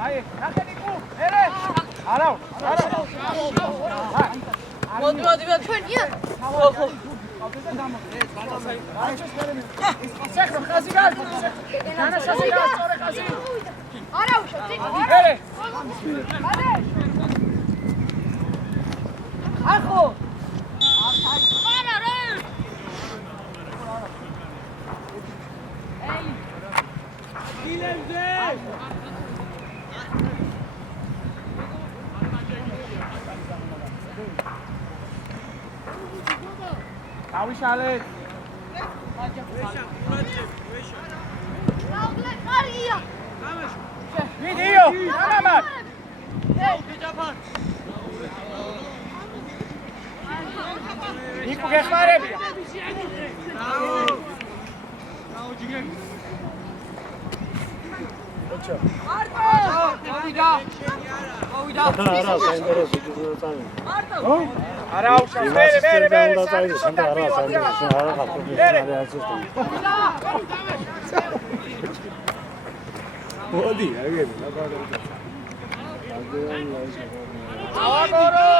აი, ნახენი კუ, ერე. არა. მოდი ჩვენია. ხო. შეხრო ხაზი გარ. განა შეხრო სწორე ხაზი. არა უშო, ერე. ახო. არა რა. ეი. დილენზე. ავიშალეთ. რაუგლე კარია. ვიდეო, ამამად. ნიკო გეხმარებია. მოვიდა. არა, საინტერესო წამი. არა უშავ, მე. მოდი, აგები, ავაგორო.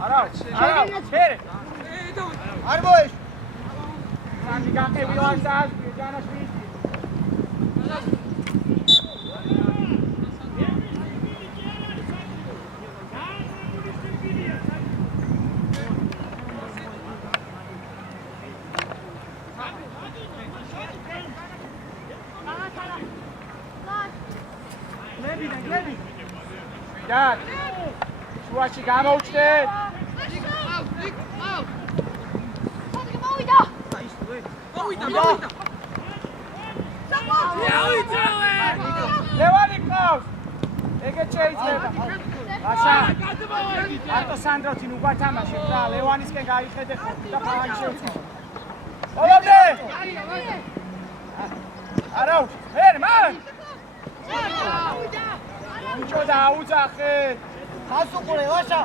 არა, ჩერე. არ მოეშ. სანდი გაკები ვარსას, ჯანაშვილი. გლები. და შუაში გამოუჩნდეთ. ლევანი ყავს. ეგეც შეიძლება. აშა. არტო სანდროთინ უგათამაშებ და ლევანისკენ გაიხედე ხო და ფაანი შეუწყო. ბოლომდე. არა უშ. მან. უჩო და აუძახე. გასუყურე ვაშა.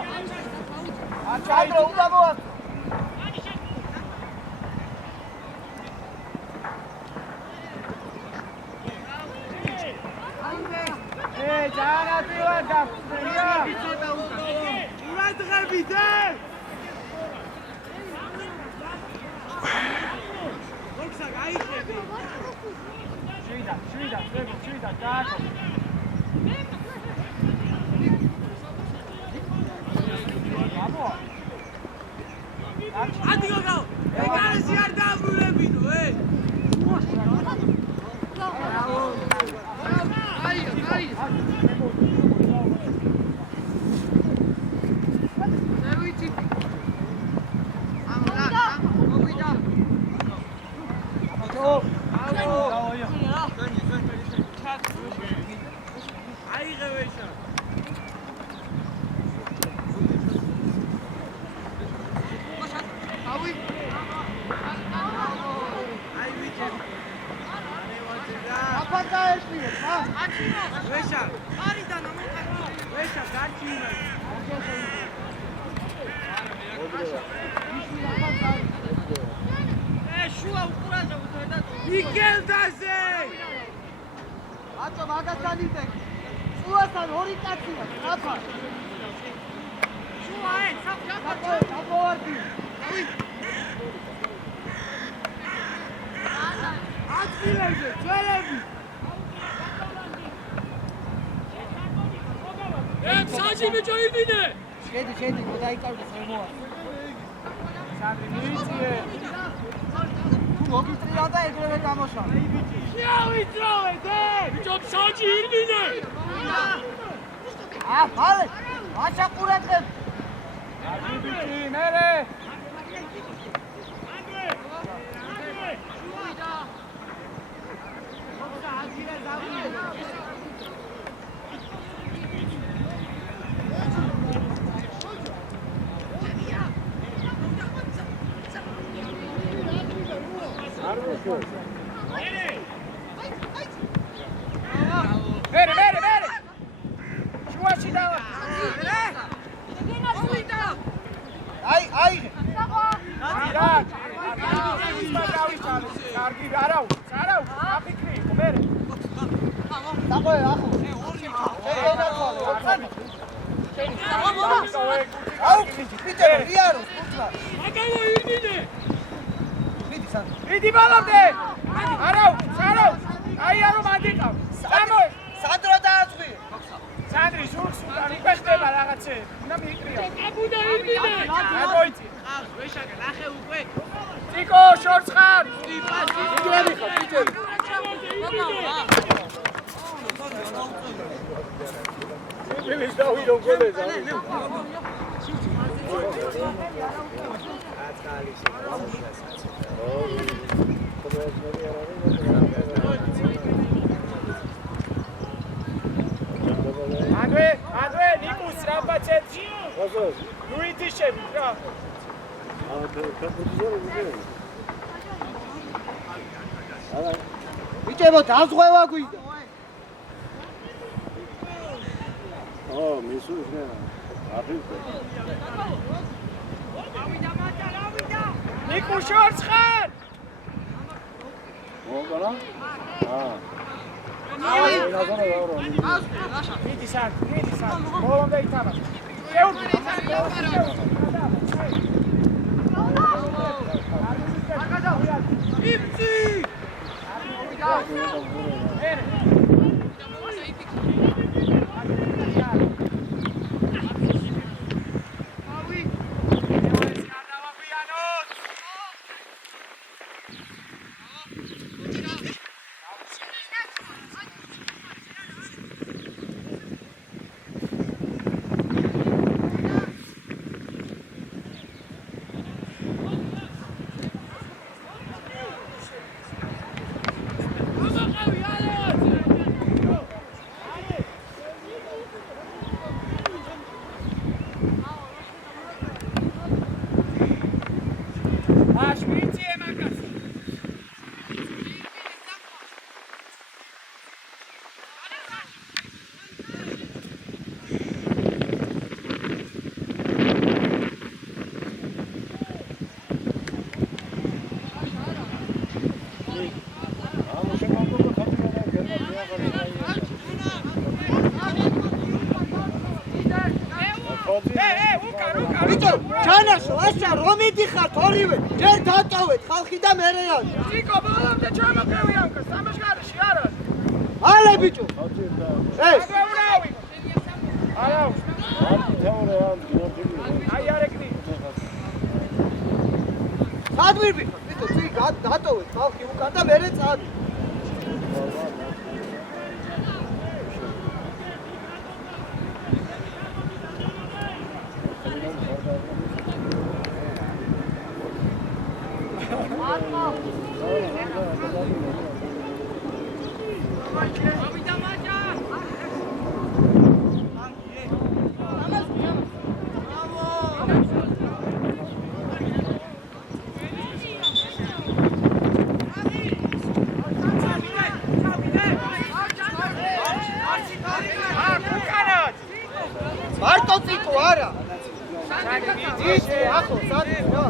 აჭაიდრო უნდა მოაქვს. ჯანატივა გაფრია. ურადღებიდე. ოქსა გაიხედე. შვიდა, დააკო. აბო. ადიგო გაო. ეგარესი არ დააბრუნებინო, აი. ზევიცი. მოვიდა. აიღევეშა. იგელდაზე! აწო მაგასთან იტეკ. წუასთან ორი კაცია, აფა. შუაე, საფოვარდი. აწილებზე, ძველები. საჭი ბიჭო იბინე. შედი, დაიკარგე შემოა. სანდრი მივიწიე. მოგიწრია და ეგრევე გამოსვა. შევიწროვე, ბიჭო საჭი იბინე. ფალე, აჩაყურეთებ. აი ბიჭი, მერე. Bere. Şuaşı da var. Ay აიღე. კარგი, არა, აფიქრი, მერე. დაყოე, ახო. აუ, პიტერ, რიაროს, პუტლა. აკალო ირმინე. მიდი სანდრო. მიდი ბალამდე. არა, აი არო მანდიყავ. წამოე. სანდრო დააწვი. სანდრი სულს უკვე ხდება რაღაცე. უნდა მიიყრიო. აბუდა ირმინე. გამოიწი. ვეშაკა, ნახე უკვე. ციკო, შორს ხარ. იგრები ხარ, პიტერ. Bilis დავირო გოლეს არის. ადვე ნიკუს რა ბაცეთ? გასოს. ლუიტიშები რა. ბიჭებო, დაზღვევა გვიდა. მისუს ნა. აფიქრე. ნიკუ შორს ხარ. მოგალა? მიდი სან. ბოლომდე ითამაშ. შეურბი. იფცი. ბიჭო, ჩანაშო, ასა რომ მიდიხართ ორივე, ჯერ დატოვეთ ხალხი და მერეან. ციკო, ბოლომდე ჩამოყევიან, სამაშგარში არა. ალე ბიჭო. ადვე ურავი. არა. აი არეკნი. სადვირბი, ბიჭო, ცი დატოვეთ ხალხი უკან და მერე წადი. მარტო ციკო არა. იცი, ახო, სადი რა.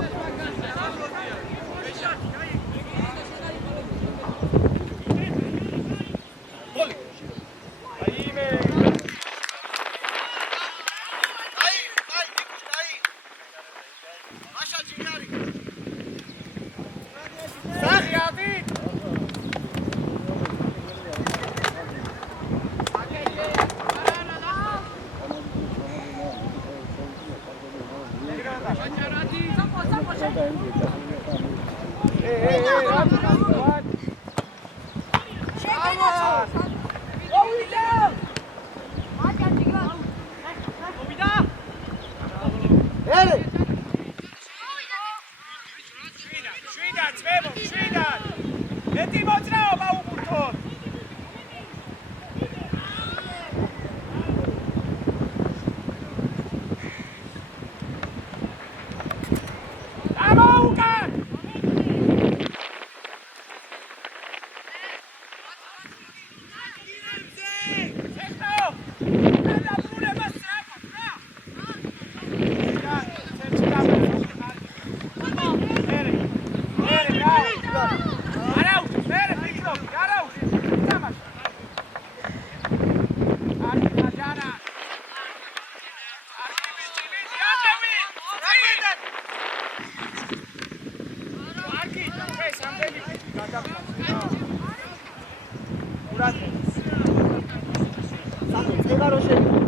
წეგარო შეიძლება.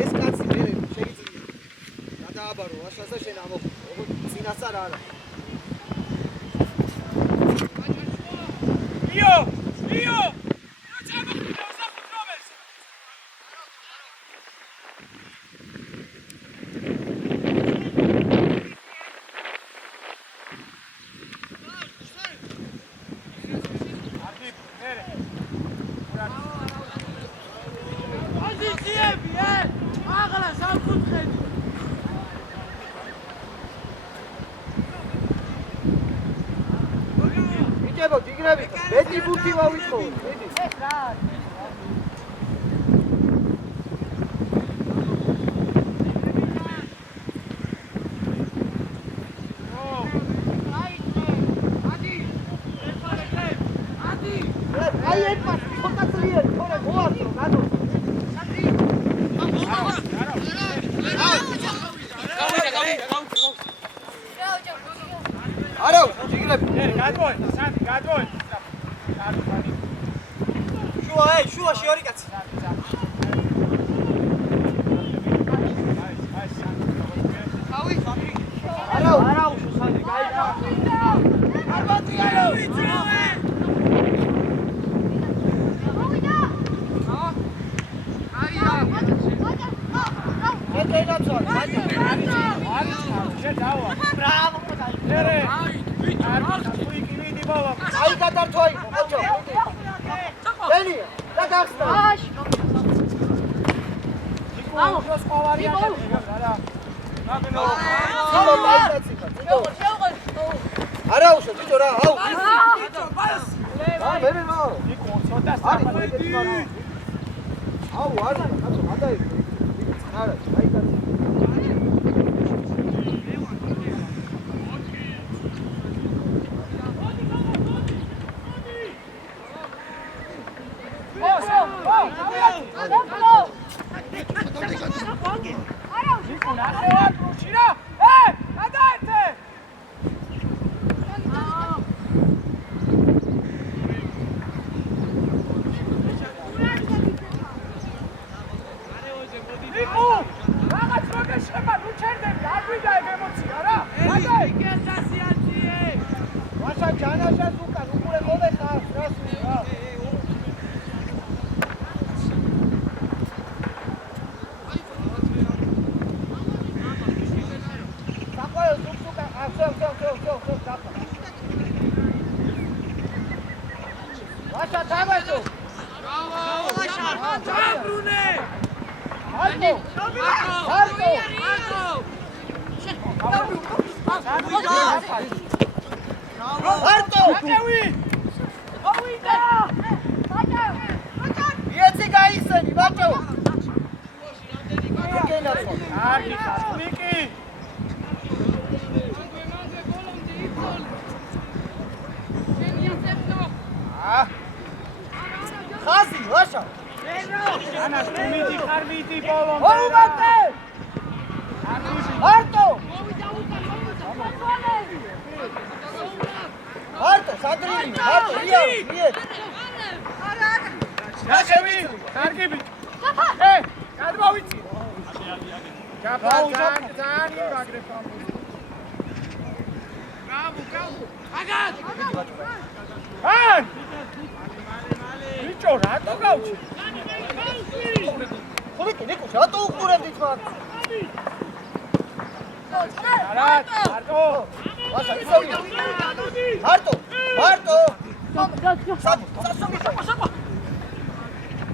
ეს კაცი მე შეიძლება. გადააბარო, აშასა შენ ამოხო. წინასწარ არა. იო! იო! ჩამოხდა უსახოთ რომელს. პოზიციები, აღლა სამკუთხედი. ვიჭებო, ჯიგრებით, მეტი ბურთი ვავიწყო. მიდი. აი ეს პასი ცოტა ძლიერი, თორე მოართო, გადო. არა, ჯიგრები. გადმოი, სანდი, გადმოი. შუა, შუაში ორი კაცი. არა, უშო სანდი, გაიგო. აი გადართვა იყო, ხოჭო. დენია, და გახსნა. აუ, შოს ყავარია და რა. არა უშო, ბიჭო რა, აუ. მე რა. ნიკო, ცოტა არის მოიგეთ მაგრამ. აუ, არა, კაცო, გადაიღე. არა, აი და ხაზი, ვაშა. ანას მიდი ხარ მიდი ბოლომდე. მოუმატე. მარტო. მარტო, სადრინი, მარტო, იარ. გაშევი, კარგი ბიჭი. გადმოვიცი. ძალიან გაგრეფა. გამო. აგად. ან! ბიჭო, რატო გავჩი? ხომ ნიკო, რატო უყურებდით მაგ? არა, მარტო. ვაშა, ისევი. მარტო. სასომი შეკვა.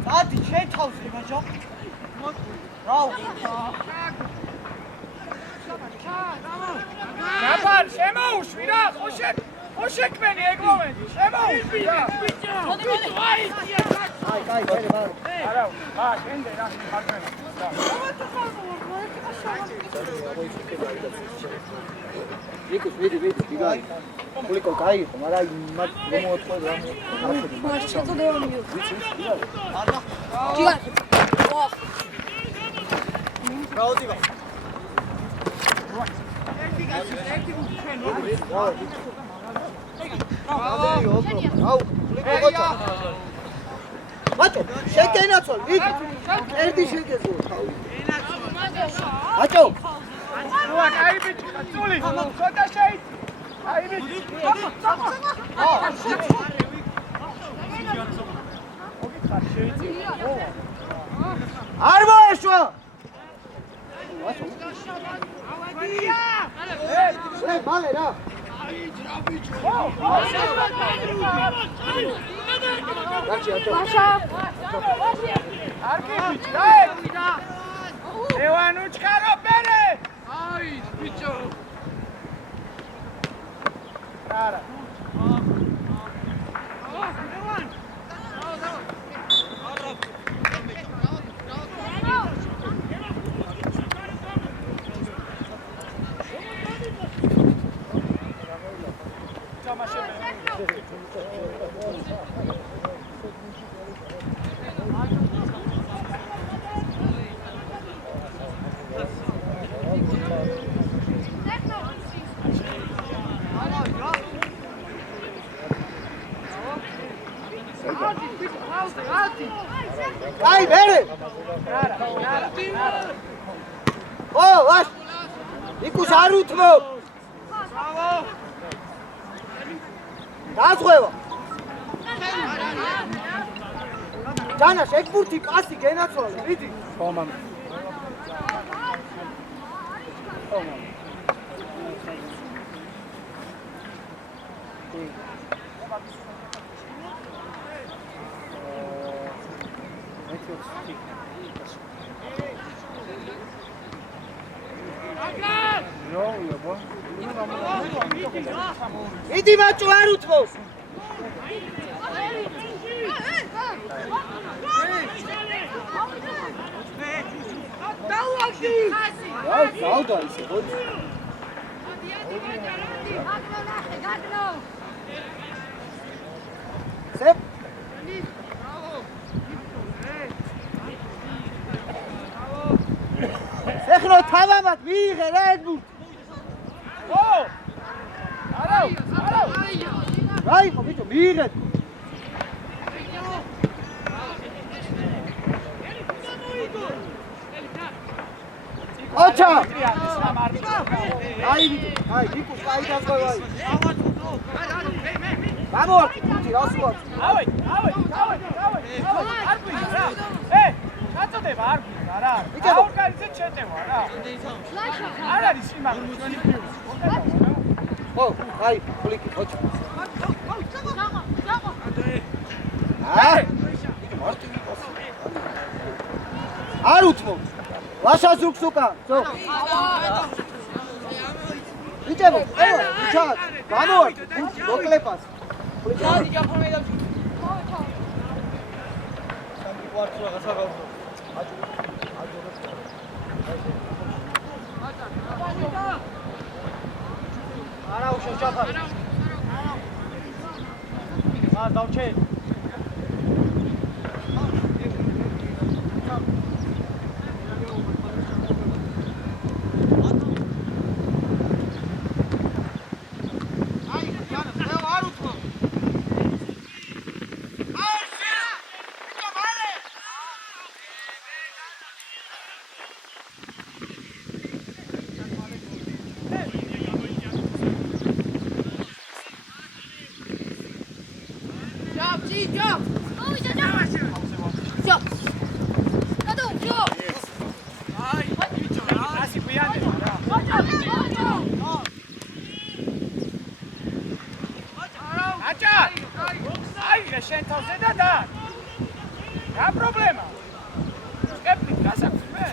დადი, შენ თავზე, ბაჭო. რაუ. გაბარ, შემოუშვი რა, ხო შექმენი ეგ მომენტი, შემოუშვი რა. მოდი, აი, კაი, ბარო. არა, შენდე რა, ხარბენა. ნიკოს, ვიდი, გიგაი. ხულიკო, კაი, მაგრამ მაგ მომოწყო რა. მას შეწოდება მიო. არა. ჯიგარ. რაოდივა. ერთი გასის, ერთი უჩვენო. აუ, ფლიკო გოჭა. ბაჭო, შეგენაცვალ, იქ. ერდი შეგეზო, თავი. ბაჭო. ნუა, კაი ბიჭი, წული. ცოტა შეიცი. კაი ბიჭი. არ მოეშვა. მალე რა. არკი ბიჭი, ლევანუჩკა რობერე. აი, ბიჭო. არა. აი, მერე. ო, ვაშ. იქუს არ უთმო. დაწყვევა. ჯანა, შეგბურთი პასი გენაცვალე, მიდი. ხო, მამა. მიდი ბაჭო, არ უთმოს. აი, გავდა ისე, ხოდი. სებ. ეხლა თავამად მიიღე რა ეგ ბურთი. ო! არა! რა იყო ბიჭო, მიიღე. ოჩა! აი ბიჭო, აი იქ კაი დაგვა. გამოვარდი ბურთი, რას ვარ? ავე! არ გვინდა რა. გაწოდება არ გვინდა რა. აორგანიზეთ შეტევა რა. არ არის იმაღლე ჩვენი ფილმი. ო, აი, ფლიკი, ოჩა. არ უთმო. ლაშას რუქს უკა. ძო. ბიჭებო, ევა, ბიჭად, გამოვარდი, მოკლებას. ფლიკი. დადი გაფორმე და ვარც რაღაცა გავდო. არა უშო ჩაფარ. დავჩე. შენ თავზე და რა პრობლემა? სკეპტიკ გასაქვს მე?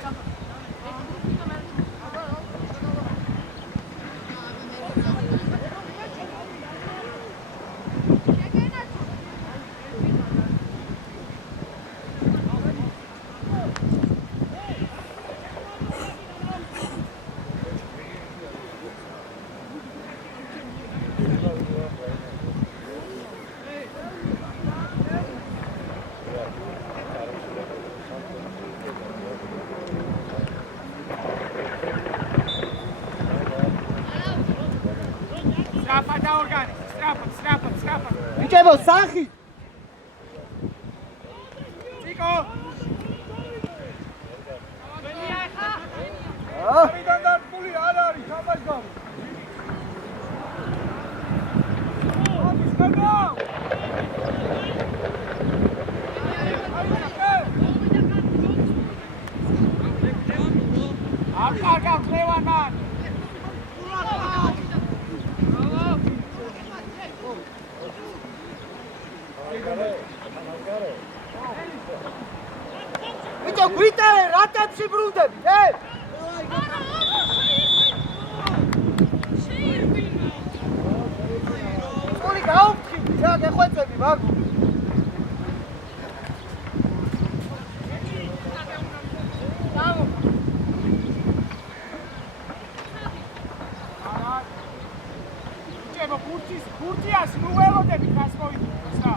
სტრაფად. ბიჭებო, სახი. ციკო. აა, ამიდან დარწმული არ არის თამაშ გამო. აკარგავ ლევანან. ბიჭო, გვიტარე, რა ტემპში ბრუნდებით, სკული გაუფრთხილდი, რა გეხვეწები, მაგ. ბურთიას ნუ ველოდები ხას მოიწვიოს რა.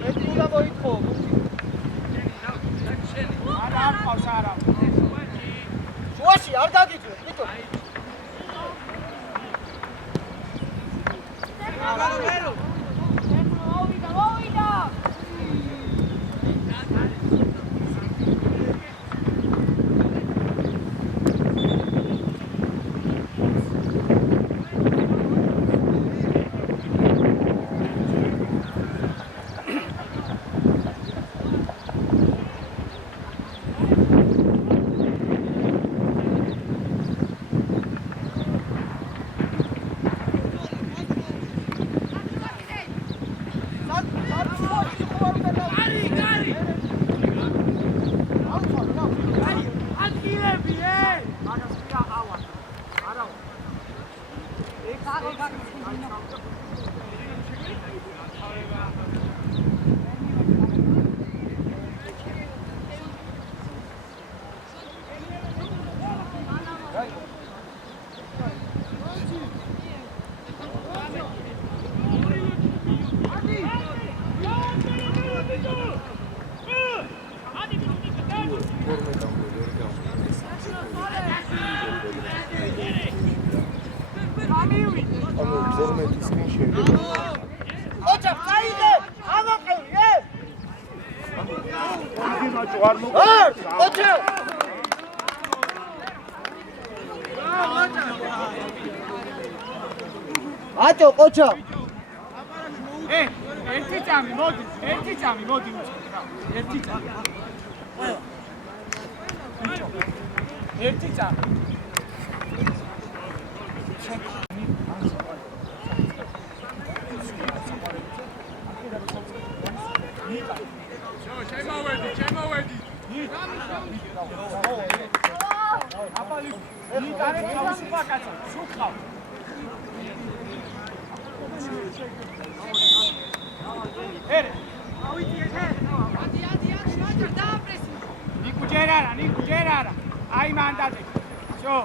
მეტყულა მოითხო. არ ყავს არა. შუაში არ დაგიძვე, ბიჭო. ოჩა, წაიღე! ამაყევი, ოჩა! აჭო, ოჩა! ერთი წამი, მოდი, უჩქი რა. ერთი წამი. ერთი წამი. შემოვედი. აბალი, ნიტარე თავისუფა კაცო, სუხავ. ერე. ნიკუ ჯერ არა. აი მანდატი. შო.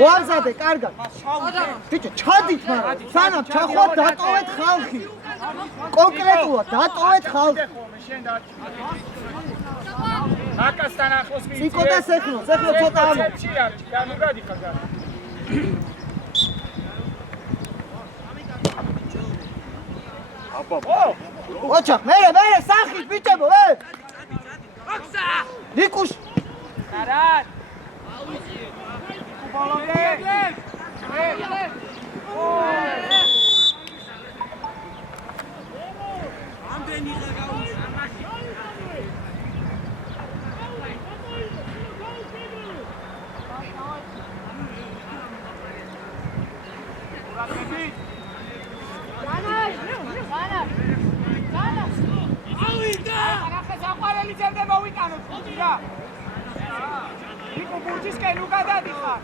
ოამზადე, კარგად. ბიჭო, ჩადით, მაგრამ სანამ ჩახვათ დატოვეთ ხალხი. კონკრეტულად დატოვეთ ხალხი. აკასთან ახლოს მიწე. ციკოტას ეხნოს, ეხლა ცოტა ამო. განურადი ხარ გან. ოჩა, მე სახით ბიჭებო, ოქსა! ნიკუშ. კარად. კუბოლოვი. ამდენი ხა გაუჩი. საყვარელი წერდა მოვიტანოთ ხუთი რა. ნიკო ბურთისკენ უკადადი ხარ.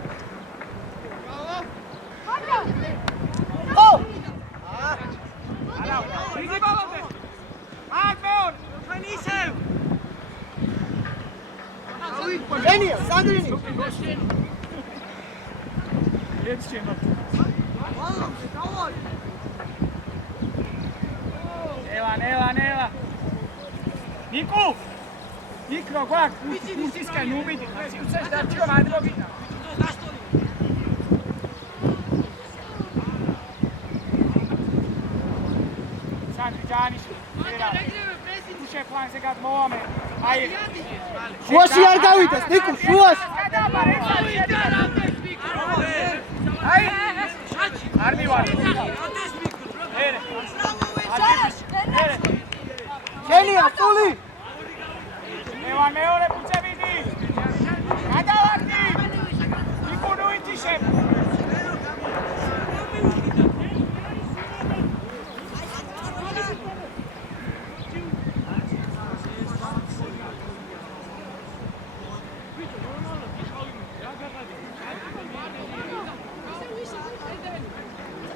ო! არა, იგი ბალობე. აქ მეორ, თქვენ ისევ. ენია, სანდრინი. ერთ შემოწმე. ნელა. ნიკუ! იქ რო გვაქვს კურსისკენ უმიდი, ხეცი დარჩიო მადრობინა. სანდრი ჯანიშვილი. შე ფლანზე გადმოვამე. აი. შუაში არ გავიდეს, ნიკუ, შუაში. აი. არ მივარ. შენია, სული. მე მეორე ფუძებიდი. გადავარდი. ნიკუ ნუიტიშე.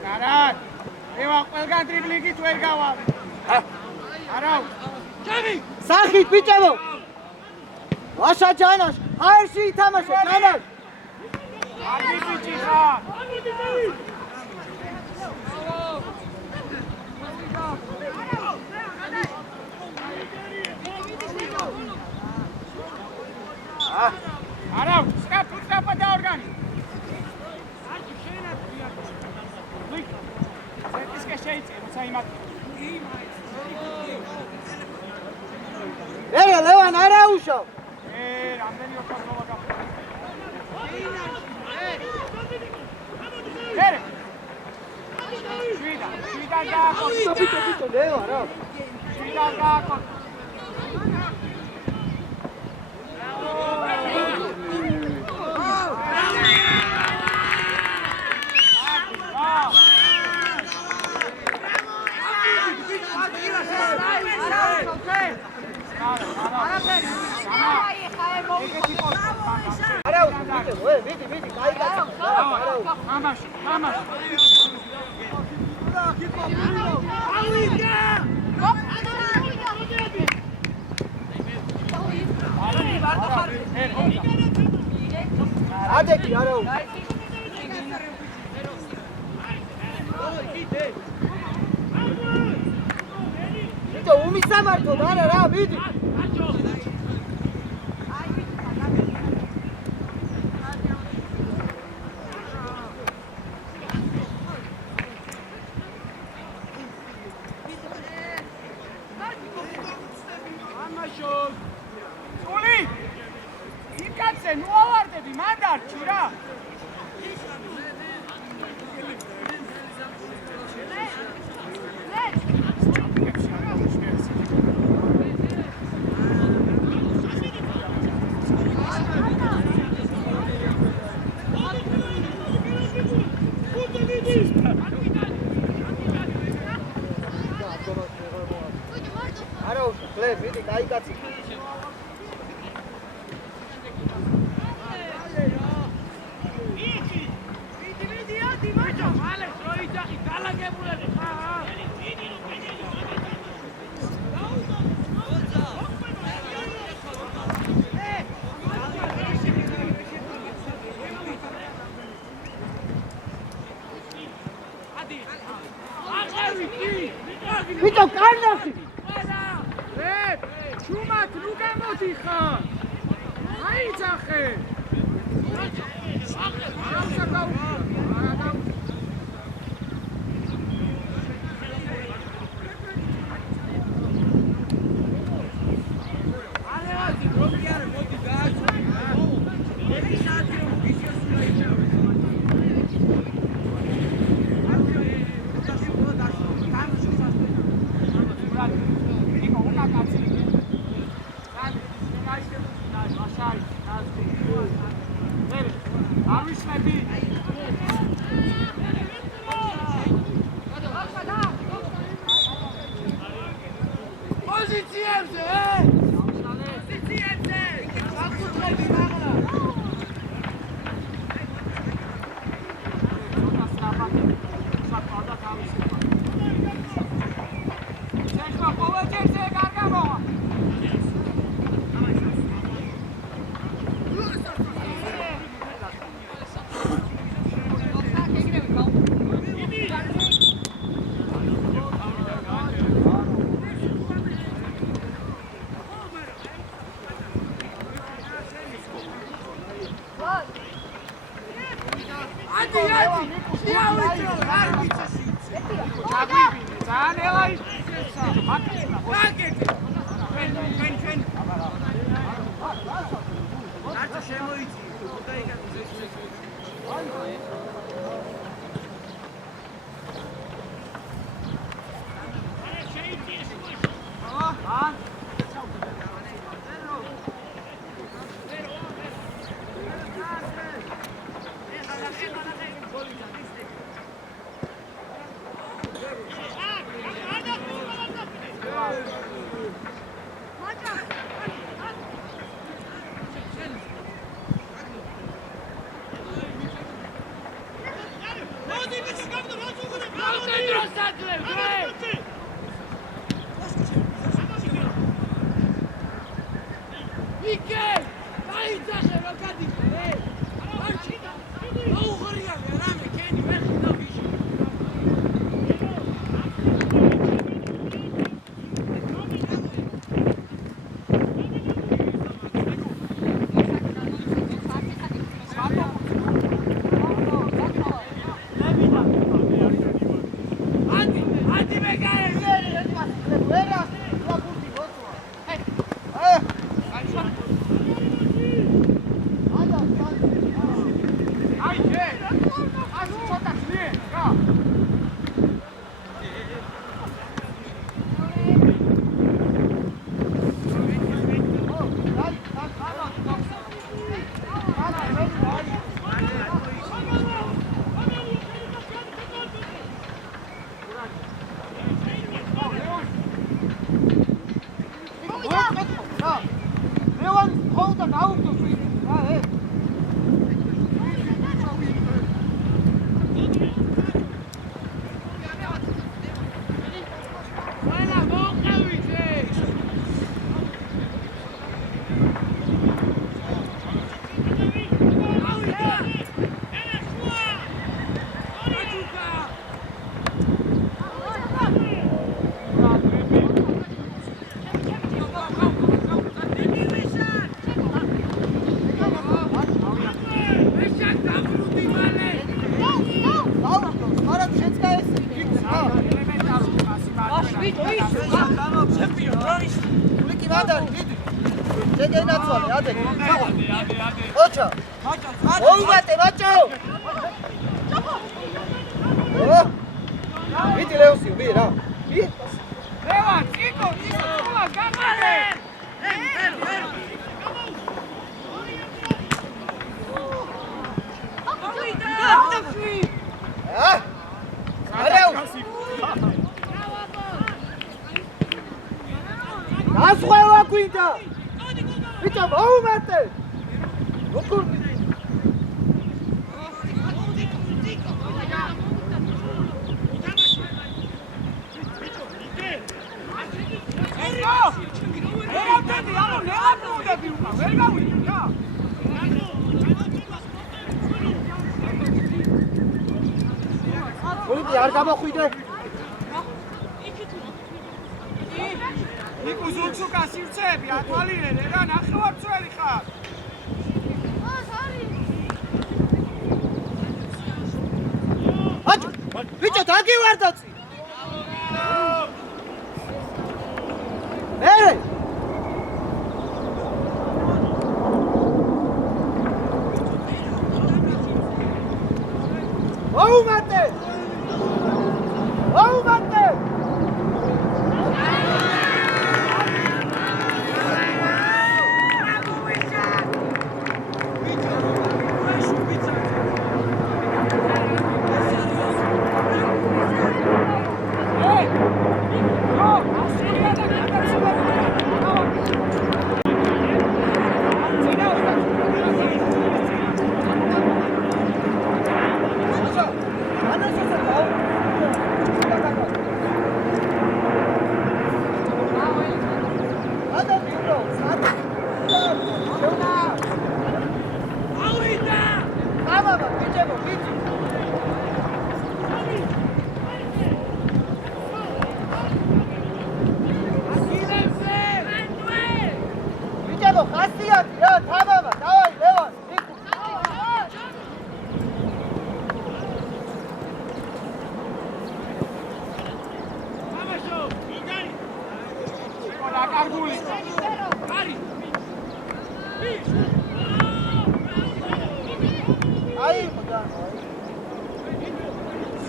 Karan, ewa ყველგან დრიბლინგით ვერ გავალ. არა. ჩემი. სახით ბიჭებო. ვაშა ჯანაშ, აერში ითამაშე, ჯანაშ. არის ბიჭი ხარ. არა, სკაფა დაორგანი. ლევან არა უშავ. რამდენი ოქროს მოვა გახდა. შვიდა გააკონა. ბიჭო, ლევან რა. შვიდა გააკონა. არა უშავ, ვიდი, გაიგაცა. ამაში. ადეკი არა უშავ. ბიჭო, უმისამართო არა რა, ვიდი. სული! იქაცე, ნუ ავარდები, მან დარჩი რა! არა უშავ, ლე, ვიდი, გაიგაცა. ბიჭო, კარნახი. ჩუმად ნუ გამოდიხარ. აიძახე. ადი შეავიწრო არ ვიცი ჩაგვიბინე ძალიან ელა ის მაკეთა ჩვენ არც შემოიწი არ გამოხვიდე ნიკო ზურცუკა სივრცეები ათვალიერე რა ნახევარწვერი ხარ აჭო ბიჭო დაგივარდაცი ე აუმატე აუმატე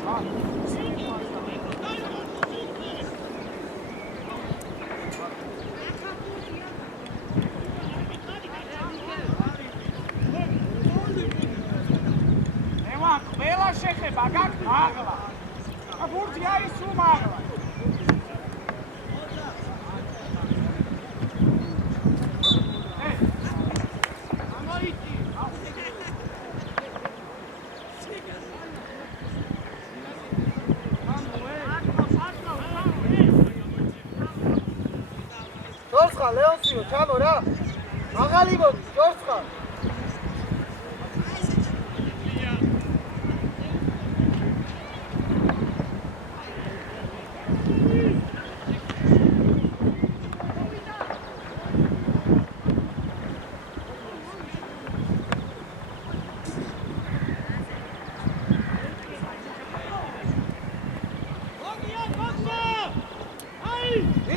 ევან, ყველა შეხება გაქვს მაღლა. ბურთი არის სულ მაღლა. ჯორცხა, ლეონსიო, ჩამო რა. მაღალი მოდი, ჯორცხა.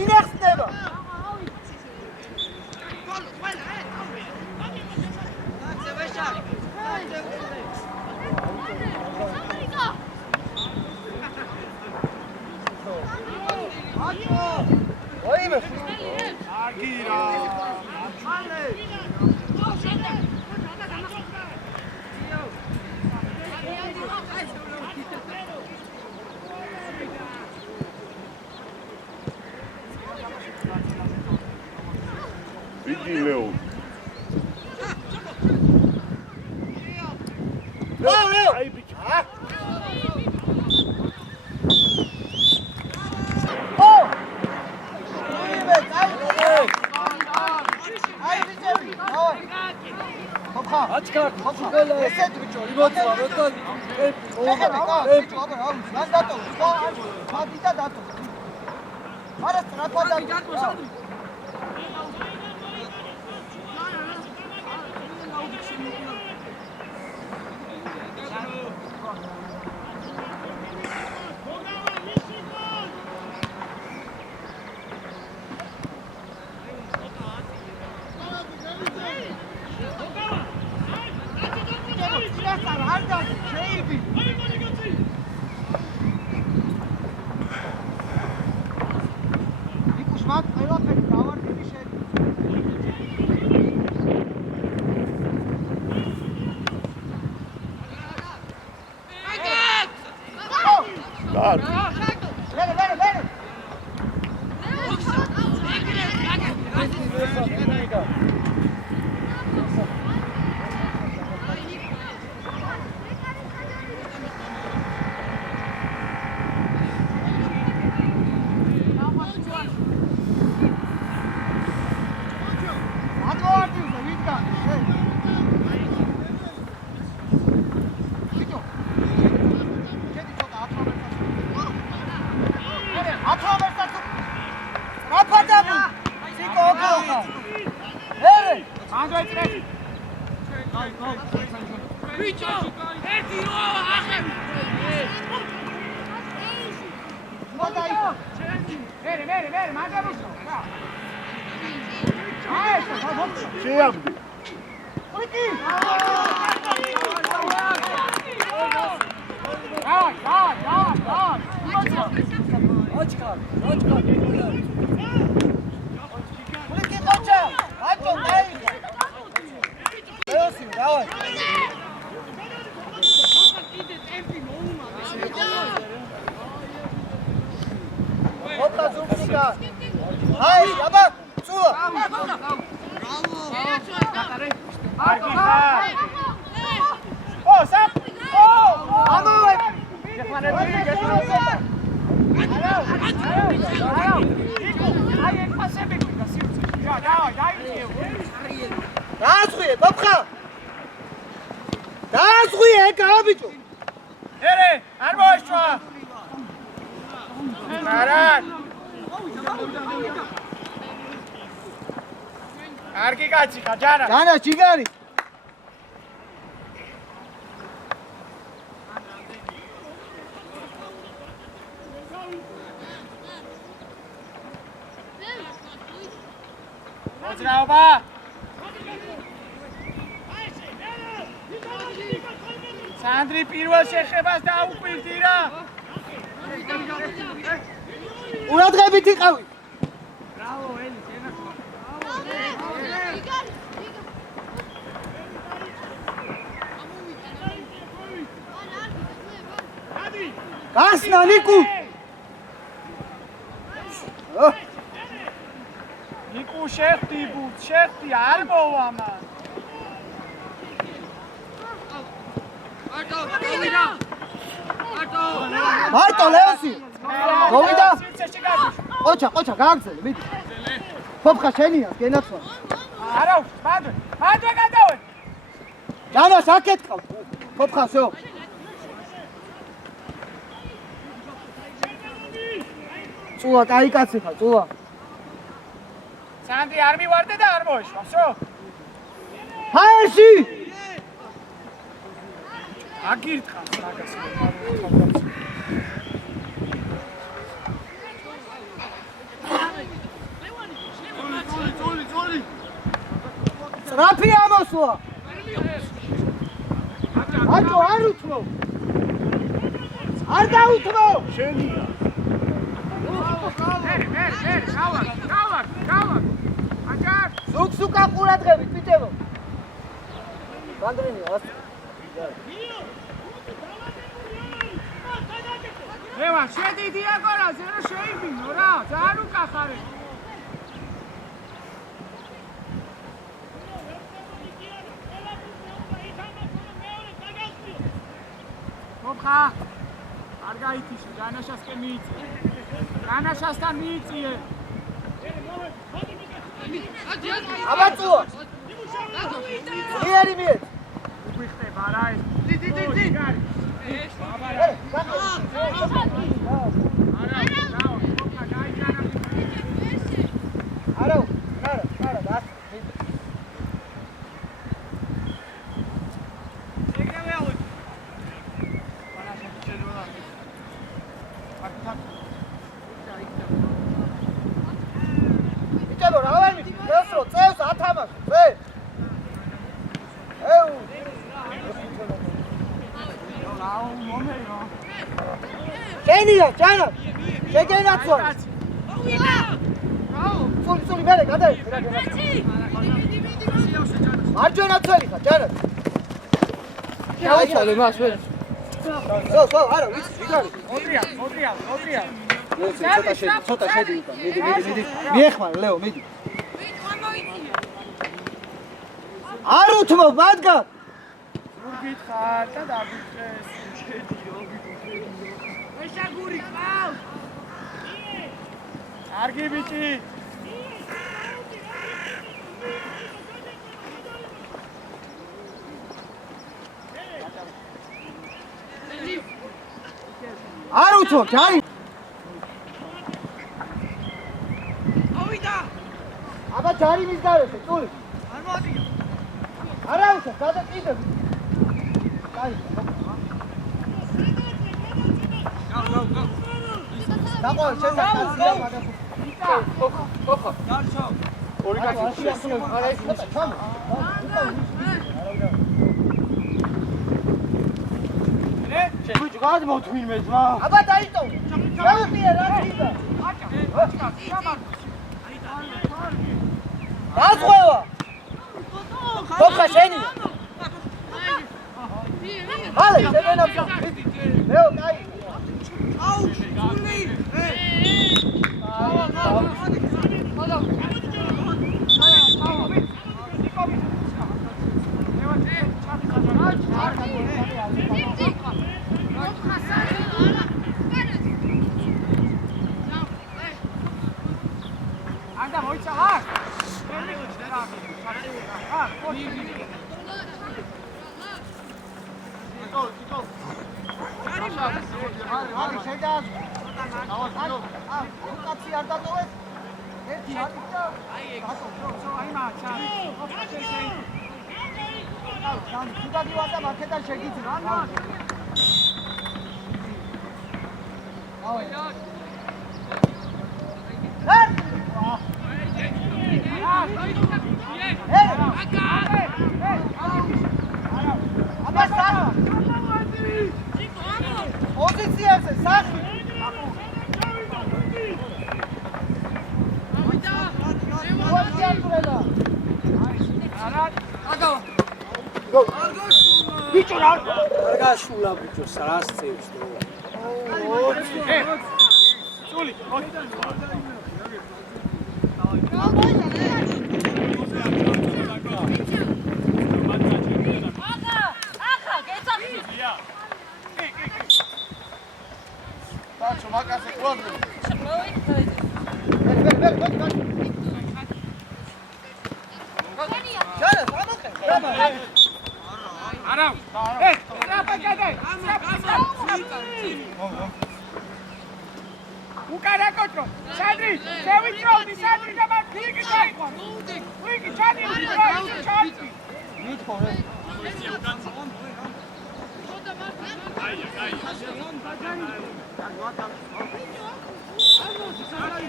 ინახსნება. ოიმე. აგირა. Vicky Leo. Leo. Ai, bicho. Oh! ოიმე, დაიწყე. აი, ვიძები. ავა. ხოხა. Achka. ესეთ ბიჭო, იმოწვა, როდან მან დატო, ხადი და დატო. არა, სწრაფად დატო. მან ყველაფერი გავარდები Jana, Chigari. სანდრი პირველ შეხებას დაუკვირდი რა. ყურადღებით იყავი. ბრავო ელი, შენახვა. გასნა ნიკუ. ნიკუ შეხტი ბუთ, შეხტი არ მოვა მან. მარტო ლეოსი. მოვიდა. ოჩა, ყოჩა, გააგზელე, მიდი. ფოფხა შენია, გენაცვა. არა, მადვე გადავე. ჯანას აკეთყავ. ფოფხა შო. წულა, კაი კაცი ხარ, წულა. სანდრი არ მივარდე და არ მოეშვა, შო. ჰაერში. აგირთხავს მაგას. ტრაფი ამოსვლა. ატო არ უთმო. არ დაუთმო. შენია. გავაკ. აჯარ. სუქსუკა ყურადღებით, პიტელო. განდრინი, ასწავლე. ევა, შედი დიაგონაზე რა შეიბინო რა, ძალიან უკახარე. ხა არ გაითიშე, განაშასკენ მიიწიე. განაშასთან მიიწიე. აბაწუა. ძლიერი მიეც. უგვიხდება რა ეს. დი. არა, გას. იტელო რავანი, გასრო, წევს ათამაშე, ზე. ეუ. რაო მომეო. შენია, ჯანა. შეგენაცვა. სული მერე გადაი. მარჯვენა წელი ხა, ჯანა. გაუცვალე მას ვერ. სო, არა, ვიცი, ვიგარი. მოტრია. ცოტა შედი უკან. მიდი. მიეხმარ, ლეო, მიდი. არ უთმო, მადგა. ზურგით ხარ და დაგიწყეს. ეშაგური ყავს. არგი ბიჭი. არ უთმო, ჯარი. ავიდა. აბა ჯარი მის გარეშე, წული. არ მოდია. არა უშო, გადაყიდე. კაი. გაუ. დაყო, შენ დაკაცია, მაგას. ხოხო. დარჩო. ორი კაცი. არა ის ჩამ. ბიჭი, გადმოთ ვინმე ძმა. აბა დაიტო. გავიყია რა თქმა. დაზღვევა. ხოხა შენია. ჰალე, შეგენაცვა. ლეო, კაი. აუ, სული. ანდა მოიცა ხარ? არის შედას. კაცი არ დატოვეს. ერთი აკიდა. აი მაჩა. თუდაგი ვარ და მაქედან შეგიძლია. აუ. აბა ბიჭო რა არ გაშულა ბიჭოს რას წევს დრო სული ბაჭო მაგაზე კვადრო არა რაპაკადე უკარა კოჭო სანდრი შევიწროვდი სანდრი და მაგ ფიგი დაიყო ფიგი ჩადი ჩადი მითხო რა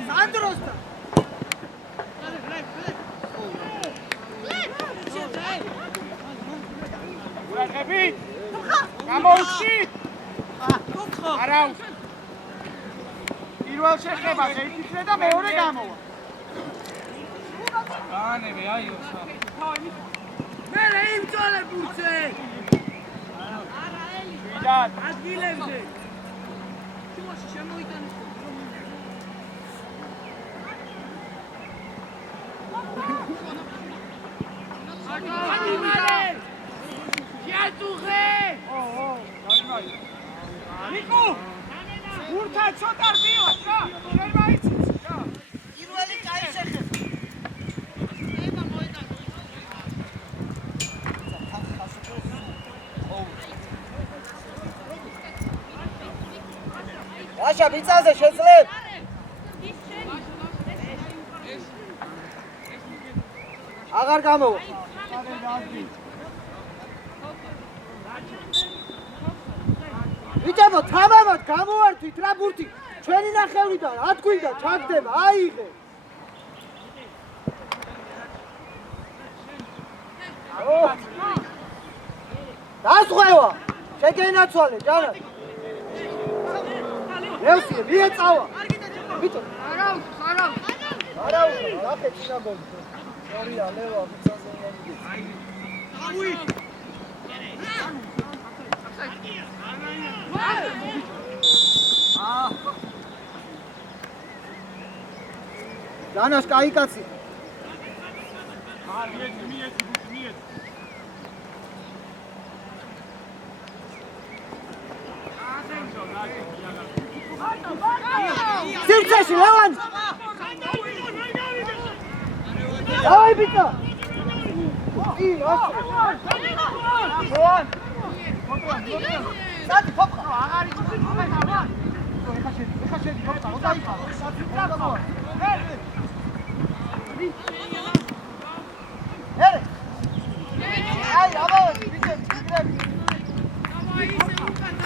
სანდროსთან გურაღები გამოუჩი არა პირველ შეხებაზე იფიქრე და მეორე გამოვა განები აიო მე რა იმწოლე ბურცე არა ელი ადგილებზე თუმცა შემოიტანე ნიკო ურთა ცოტა რბილა რა შენ მაიცის რა პირველი წაიშეხე ება მოიტანე რაშა მიწაზე შეძლებ აღარ გამოვა ვიჭებო თამამად გამოვართვით რა ბურთი ჩვენი ნახევრიდან ათქვიდან ჩაგდება აიღე დასღვევა შეგენაცვალე ჯანა ლევსი მიეწავა ვიჭო არა რა ხეჭინა გოლი სორია ლევა მიწაზე იმედი ავი ჯანას კაი კაცი სირცეში ლევან დავაი ბიჭო ი ლევან სადი ფოპყა აღარ იცი ეხა შედი ფოპყა რა დაიხარო სადი ფოპყა აი ამოვედი ბიჭო ციგრები დავაი ისე უკან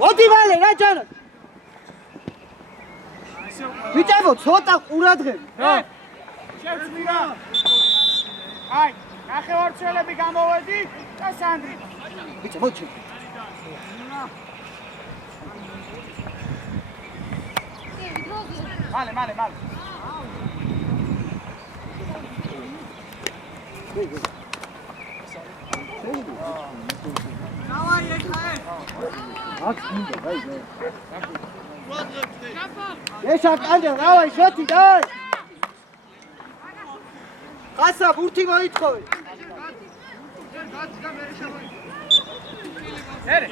მოდი ვალე რა ჯანა ვიჭებო ცოტა ყურადღები შევწმი რა აი ნახევარწელები გამოვედი და სანდრი ბიჭო მოჩი მალე დავაი ეხა აქ მინდა დაიგე ეშა კანდა რავაი შოთი დაი ყასა ბურთი მოითხოვე ერე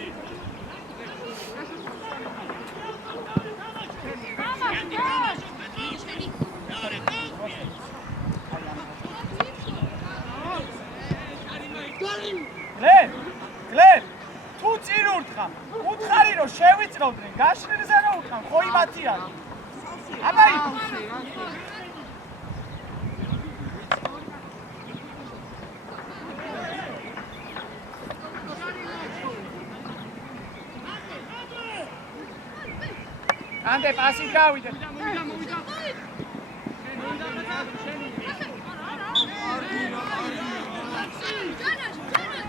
ელოდნენ. გაშლილზე რა უკან, ხო იმათი არის. აბაი. ანდე პასი გავიდე.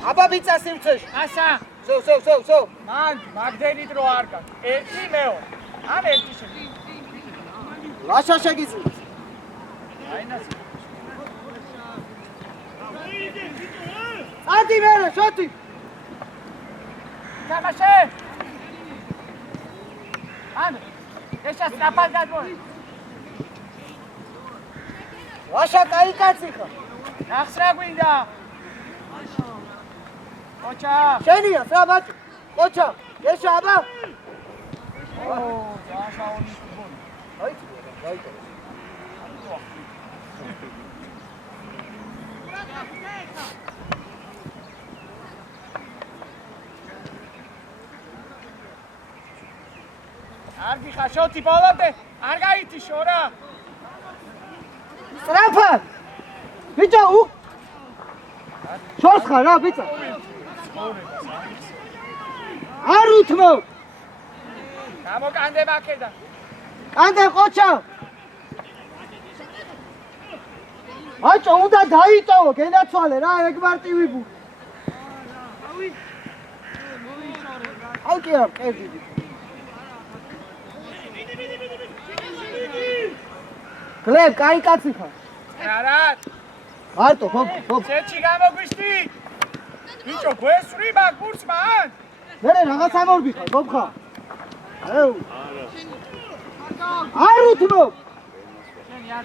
აბა ბიცა სიმწეში. ასა. სო. მან მაგდენით რო არ გაქვს. ერთი მეორე. ან ერთი შეგი. ლაშა შეგიძლია. აინასი. ადი მერე შოთი. თამაშე. ანდე. ეშა სტრაფად გადმოე. ლაშა კაი კაცი ხარ. ნახსრა გვინდა. ოჩა. შენია რა ბაჭი. ოჩა. ეშა აბა. ო, დაშა ონის გოლი. გაიტო. არგი ხაშოთი ბოლომდე არ გაითიშო რა. სტრაფად. ბიჭო შორს ხარ რა ბიჭო. არ უთმო. გამოკანდე მაკედან. კანდე ყოჩა. აჭო უნდა დაიტოვო, გენაცვალე რა ეგ მარტივი ბუ. აუ კი არ კედი. კლებ, კაი კაცი ხარ. არა. მარტო, ხო. ცეჩი გამოგვიშტი. ბიჭო, გვესვრი მაგურს მან. მე რაღაც ამორბი ხარ, გობხა. აუ. არ უთმო.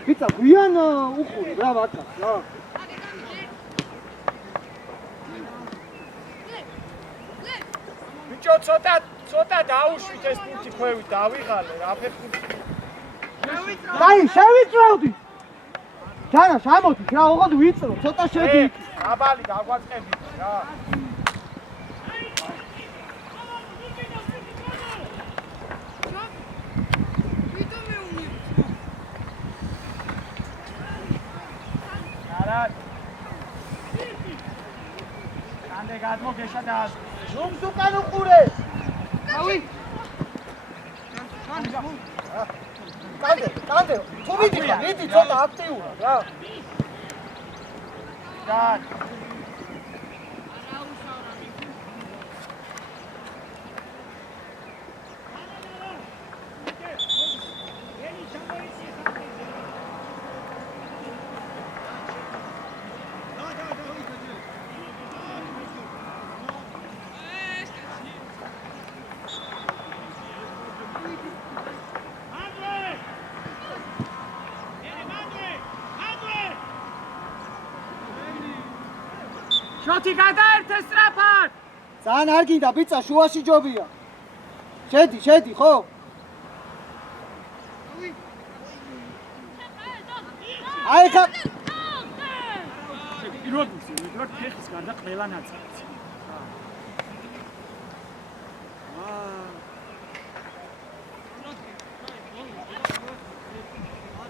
ბიცა, გვიან უყური რა ვაკა, რა. ბიჭო, ცოტა დაუშვით ეს პუნქტი ქვევით, დავიღალე რა ფეხბურთი. კაი, შევიწროვდი. ჯანა, შემოდი, რა ოღონდ ვიწრო, ცოტა შედი. აბალი დაგვაწყებით რა. არა. კანდე გადმოგეშა და ზუმს უკან უყურე. ავი კანდე, თუ მიდი ცოტა აქტიურად რა. და შოთი გადაერთე სწრაფად. ძალიან არ გინდა ბიცა შუაში ჯობია. შედი, ხო? აი ხა პირველად ფეხის გარდა ყველა ნაწილი.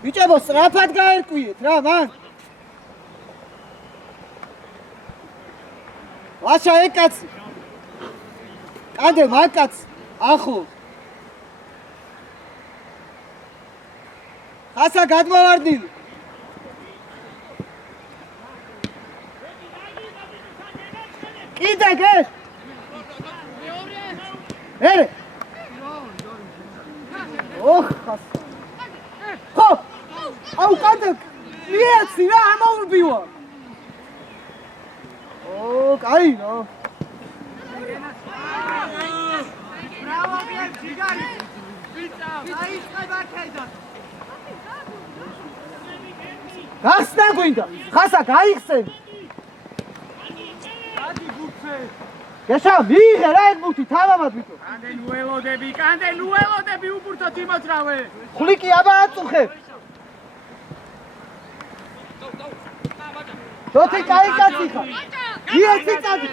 ბიჭებო, სწრაფად გაერკვიეთ რა, მან. ლაშა ეკაცი. კანდე მაკაც, ახო. ხასა გადმოვარდნილი. კიდე გეს. ერე. ოხ, ხასა. ხო. აუ კანდე. მიეცი რა ამაურბივა. ო, კაი რა. ბრავო ბიენ ჯიგარი ბიცა აიწყება ქედა გახსნა გვინდა ხასა გაიხსენ ადი გუცე. გეშა მიიღე რა ეგ მუთი თავამად ვიტო კანდე ნუელოდები უბრთოთ იმოძრავე. ხვლიკი აბა აწუხე შოთი კაი კაცი ხარ იეცი წადი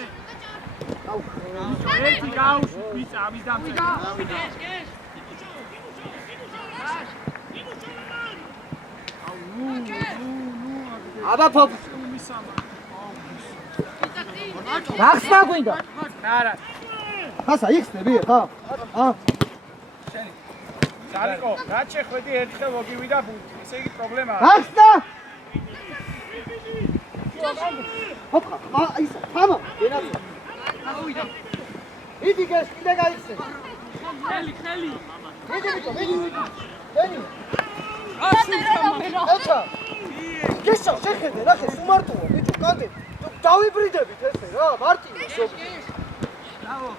აუ ერთი გაუშვი ბიჭა ამის დამწერა. აბა ფოფ. გახსნა გვინდა. არა. ხასა იხსნები ხა? სალიკო, რაც შეხვედი ერთხელ მოგივიდა ბუთი. ესე იგი პრობლემაა. გახსნა. ჰოპა, ისა, თამა, ენაცო. იდი გეს, კიდე გაიხსენ. ხელი. იდი ბიჭო, იდი. ენი. ეცა. გესა, შეხედე, რა ხე, უმარტოა, ბიჭო, კანტე. დავიბრიდებით ესე რა, მარტინი შობი. ბრავო.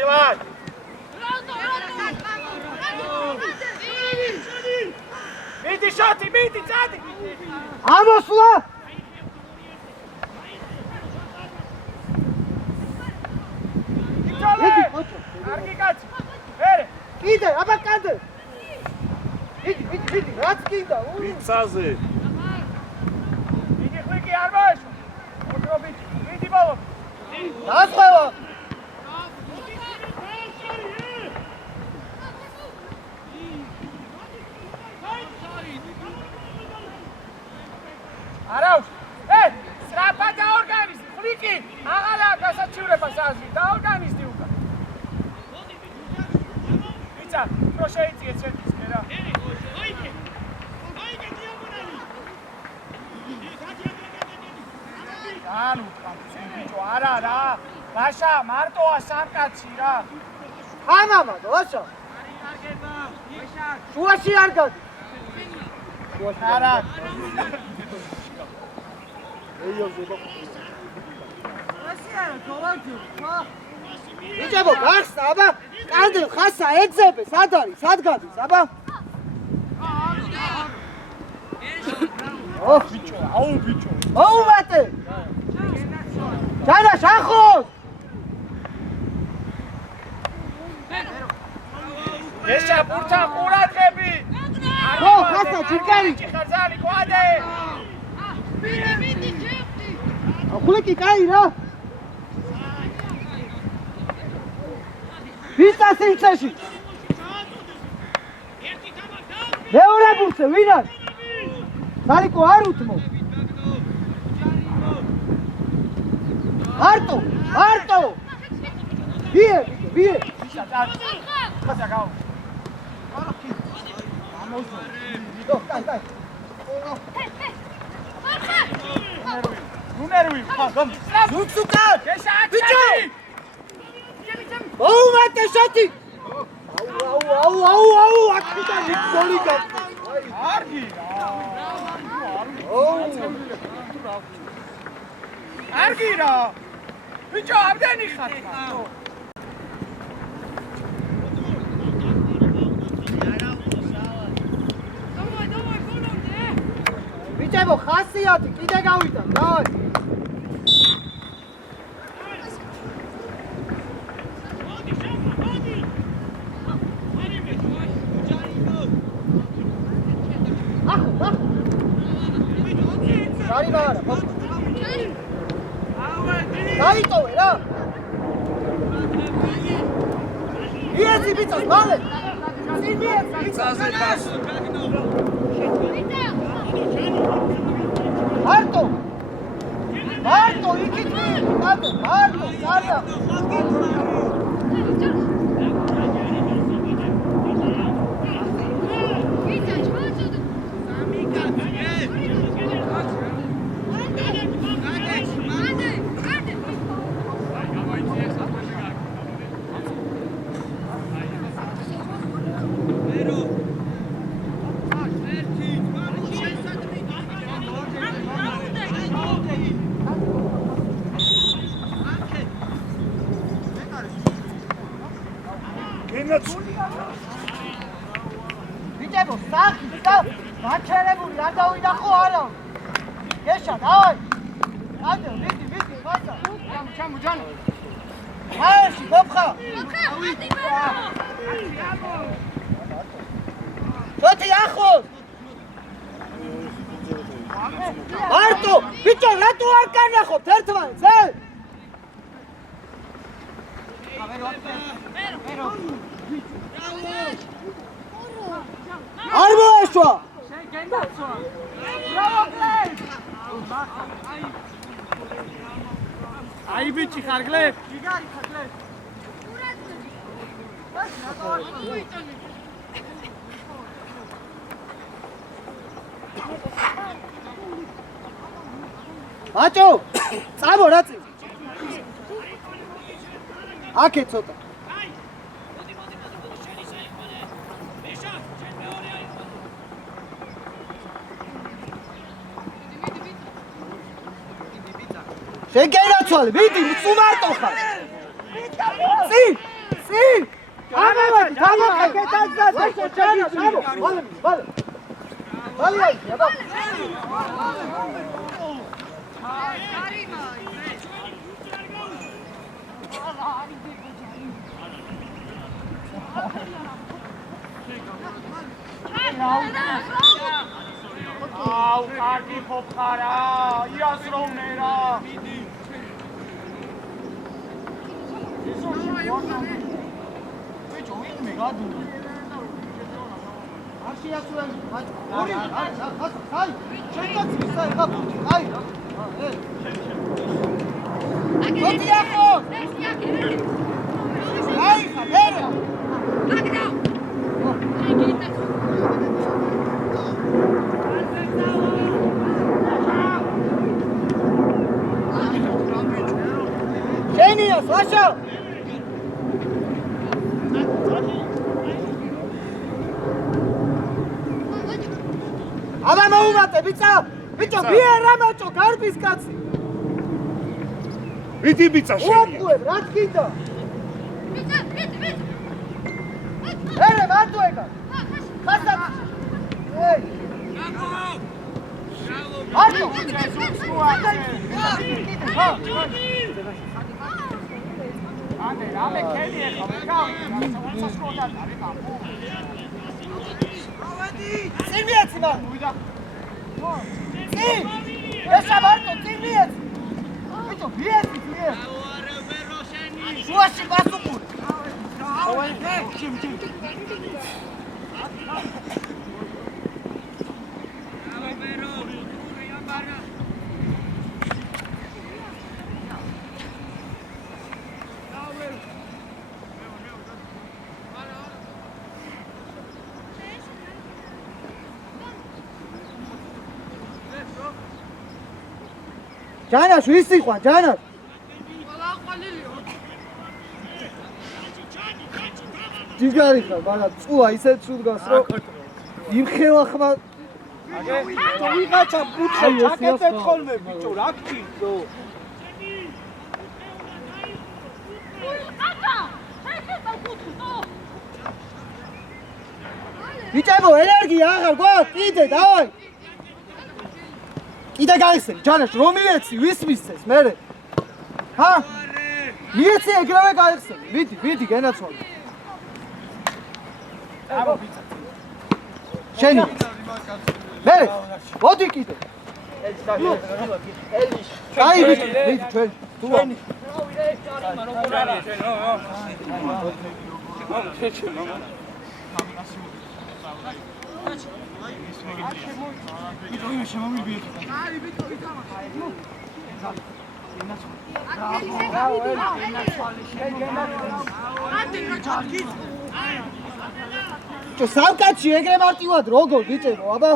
ილად. მიდი შოთი, მიდი წადი. ამოსვლა. იდი, კარგი კაცი. ერე. კიდე, აბა კანტე. იდი, რაც კიდა. პიცაზე. მიდი ხვიკი არ მოეშო. მოძრობით, მიდი ბოლო. დასხევა. არაუს. სრაფა დაორგანიზდი, ხვიკი. აღარა გასაჩივრებას აზრი, დაორგანიზდი უკან. ბიჭა, რო შეიწიე ცეთისკენ რა. ანუ ბიჭო, არა რა. ბაშა, მარტოა სამკაცი რა. ხანამა დოშა. შუაში არ გადი. არა. ბიჭებო, გახსნა, აბა, კანდელ ხასა ეძებე, სად არის, სად გადის, აბა? ბიჭო, აუ ბიჭო. მოუმატე. ჯანა შახოს. ეშა ბურთა ყურადღები. ხო, ხასა ჩირკარი. ხაზალი ყვადე. ხულიკი კაი რა. ვისა სინცეში. მეორე ბურთზე ვინ არის? სალიკო არ უთმო. არტო. ვიე. ხაზა გაუ. კაი. ნუმერვი, ხა, გამ. ზუცუკა. ეშა ბიჭო. მოუმატე შოთი. აუ, აქედან გოლი გაქვს. არგი რა. არგი რა. ბიჭო, ამდენი ხარ ხა. ბიჭებო, ხასიათი, კიდე გავიდა, დავაი. Sorry, Baba. Daitove, ra. Iesi, bitas, vale. პიცაზე გას. Marto, ikit mi? Marto, sada. Vitebo, sakhi, sta, macherebuli, ar davida ხო არა. Gesha, davai. Ade, vidi, vaza. ჩამო ჯანო. Haeshi, bobkha. Shoti, axos. Marto. ბიჭო, რატო არ განახობთ ერთმანეთს, არ მოეშვა! აი ბიჭი ხარგლებ? ბაჭო, წამო რა წინ. აქე ცოტა. შეგერაცვალე, მიდი, მწუმარტო ხარ. წინ! აუ, კარგი ფოფხარა, იაზროვნე რა. ბიჭო, ვინმე გადუნდა. არ შეასრულე, ორი, აი, შეკაცვის აი, აი. მოდი ახო. აი, ხერა. აგრა. Genius, watch out! აბა მოუმატე, ბიჭო, ბიერა მაჭო, გარბის კაცი. ვიდი ბიცა შენია. უატყუებ, რა თქინდა? ერე, მარტო ეკა. ხასა. ეი. მარტო. ანდე, რამე ქელი ეხა, მეკავი, სასკოლა არის გამო. წინ მიეცი მაგ. წინ! ესა მარტო, წინ მიეცი. ბიჭო, მიეცი. შუაში პასუხური. ჯანაშ, ვის იყო, ჯანაშ? ჯიგარი ხარ, მაგრამ წუა ისე ცუდგავს, რომ იმხელა ხმა. ვიღაცა კუთხე ჩაკეტეთ ხოლმე, ბიჭო, რა გჭირდო? ბიჭებო, ენერგია აღარ გვაქვს, კიდე, დავაი. კიდე გაიხსენი, ჯანაშ, რომ მიეცი, ვის მისცეს, მერე? ჰა? მიეცი, ეგრევე გაიხსენი. ვიდი, გენაცვალე. აბა ბიჭო. შენი. მერე, მოდი კიდე. აი, ვიდი, ჩვენ. ჩვენი. როგორ არის ჩვენ, სამკაცში ეგრე მარტივად როგორ ბიჭებო, აბა?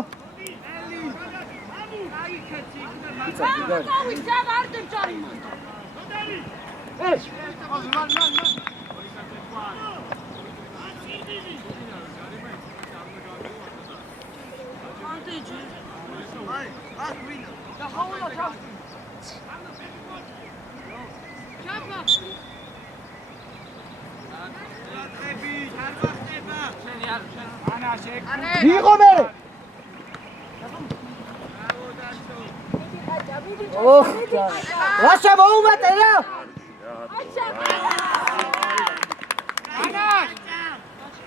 მიიღო მერე. ოხ, რაშა მოუმატე რა.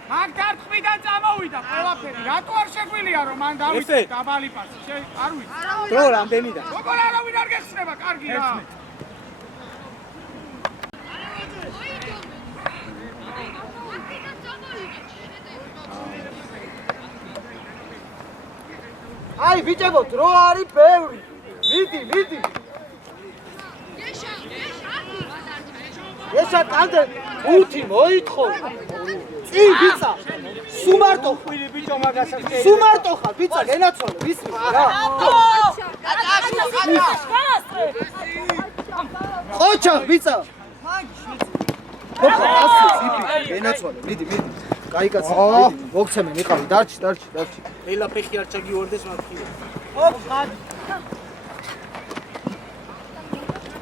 მაგ დარტყმიდან წამოვიდა ყველაფერი. რატო არ შეგვილია რომ მან დავიწყო დაბალი პასი? არ ვიცი. დრო რამდენიდან? როგორ არავინ არ გეხსნება, კარგი რა. აი ბიჭებო, დრო არის ბევრი. ვიდი. ეშა კანდე 5 მოითხო. წინ ბიცა. სუმარტო ხვილი ბიჭო მაგასაც. სუმარტო ხარ ბიცა, გენაცვალე, ვისმის რა. ხოჩა ბიცა. ხოხა ასე ციფი, გენაცვალე, მიდი. კაი კაცი, მიდი. მოგცემენ, იყავი, დარჩი. ელა ფეხი არ ჩაგიوردეს მაგხია. ხოხა.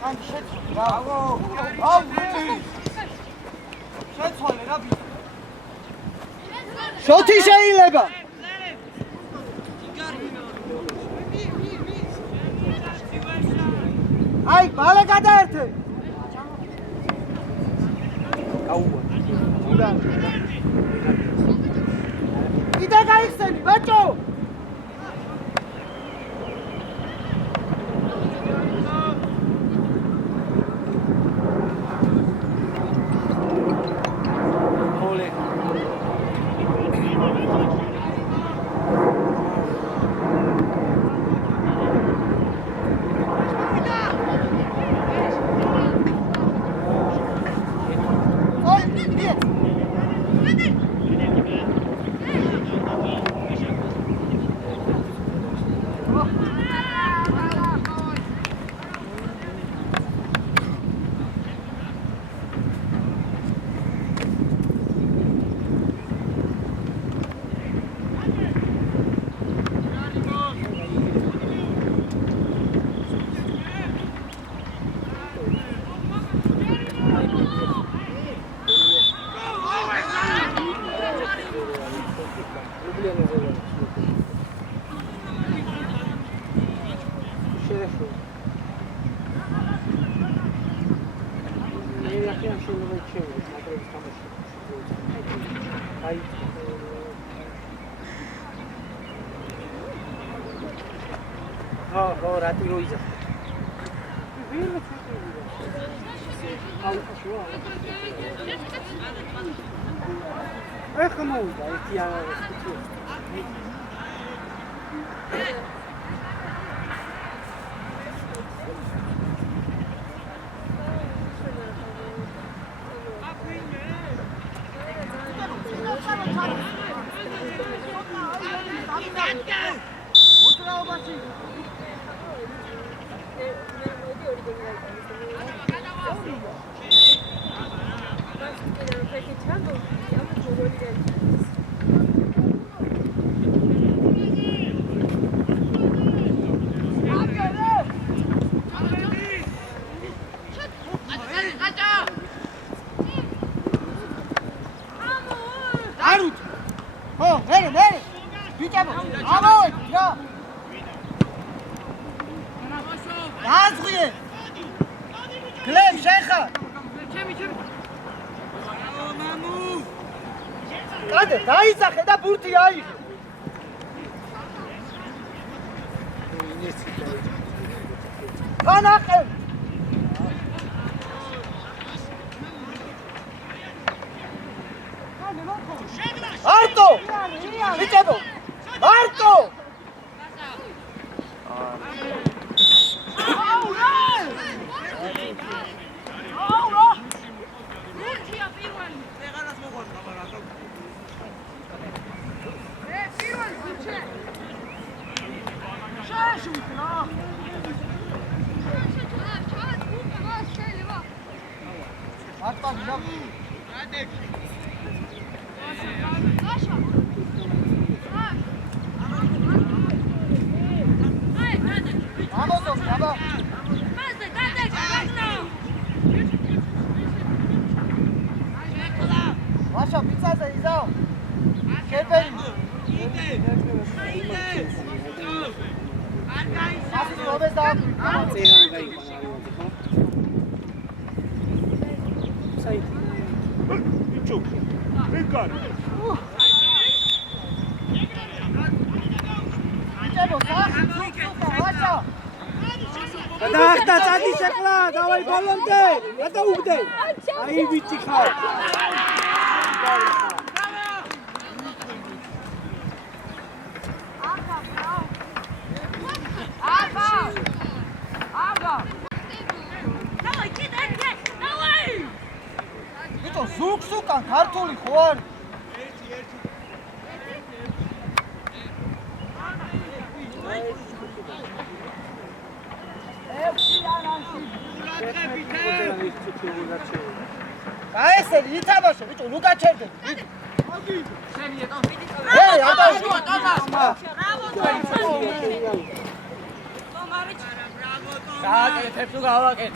ან შეცვალე, ბრავო. შეცვალე რა ბიცა. შოთი შეიძლება. აი, ბალე გადაერთე. აუვა. კიდე გაიხსენი, ბაჭო. ხო, რატი როიზა. ეხა მოვიდა, ერთი არის. დაიძახე და ბურთი აიღე. განაყე. არტო! ბიჭებო! არტო! Masha, pizza da izao. Keperi. Asi robes da. Cegan gai. Sai. Pichu. ვიკარი. გადაახტა წადი შეხლა, დავაი ბოლომდე, გადაუგდე. აი ვიცი ხარ. ბიჭო, ზუგს უკან ქართული ხო არის? Aese, ითამაშე, ბიჭო, ნუ გაჩერდე. ეი, ატა. გააკეთებ თუ გავაკეთებ.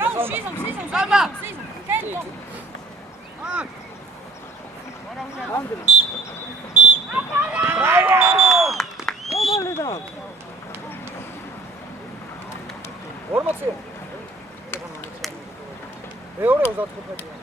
Ორმოცია. მეორე 25-ია.